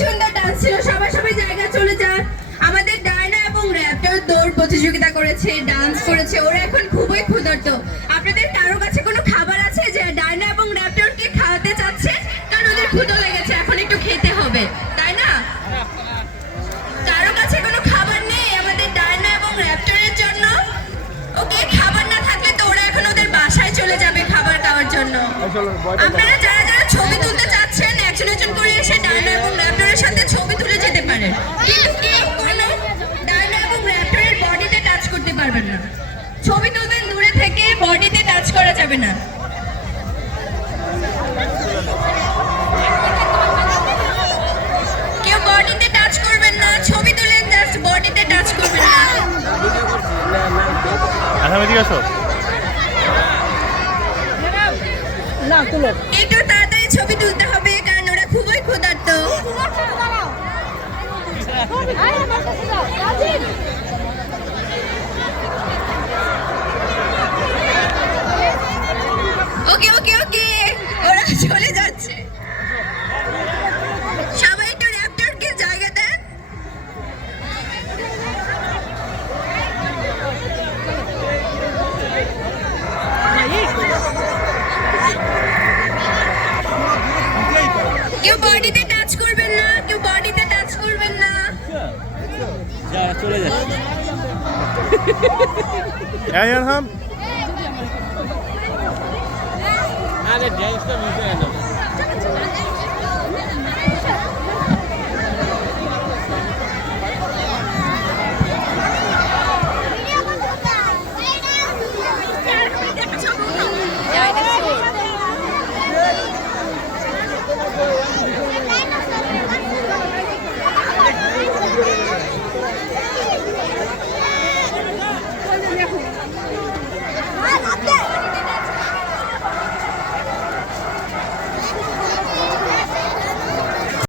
সুন্দর ডান্স ছিল। সবাই সবাই জায়গা চলে যান। আমাদের ডায়না এবং র্যাপটর দৌড় প্রতিযোগিতা করেছে, ডান্স করেছে। ওরা এখন খুবই ক্ষুধার্ত। আপনাদের কারো কাছে কোনো খাবার আছে যে ডায়না এবং র্যাপটরকে খাওয়াতে চাচ্ছে? কারণ ওদের ক্ষুধা লেগেছে, এখন একটু খেতে হবে, তাই না? কারো কাছে কোনো খাবার নেই আমাদের ডায়না এবং র্যাপটরের জন্য? ওকে, খাবার না থাকলে তো ওরা এখন ওদের বাসায় চলে যাবে খাবার খাওয়ার জন্য। আপনারা যারা যারা ছবি তুলতে চাচ্ছেন একজন একজন করে এসে ডায়না এবং র্যাপটরের সাথে ছবি তুলে যেতে পারেন, কিন্তু কেউ কোনো ডায়না এবং র্যাপটরের বডিতে টাচ করতে পারবেন না। ছবি তুলবেন দূরে থেকে, বডিতে টাচ করা যাবে না। কেউ বডিতে টাচ করবেন না, ছবি তুলেন, জাস্ট বডিতে টাচ করবেন না। একটু তাড়াতাড়ি ছবি তুলতে হবে কারণ ওরা খুবই ক্ষুধার্ত। ওকে ওকে ওকে, ওরা চলে যাচ্ছে। সবাই একটু র্যাপটরকে জায়গা দেন। কেউ বডিতে টাচ করবেন না, কেউ বডিতে টাচ করবেন না। চলে যাচ্ছে। আগে ড্যান্সটা মিশে গেল।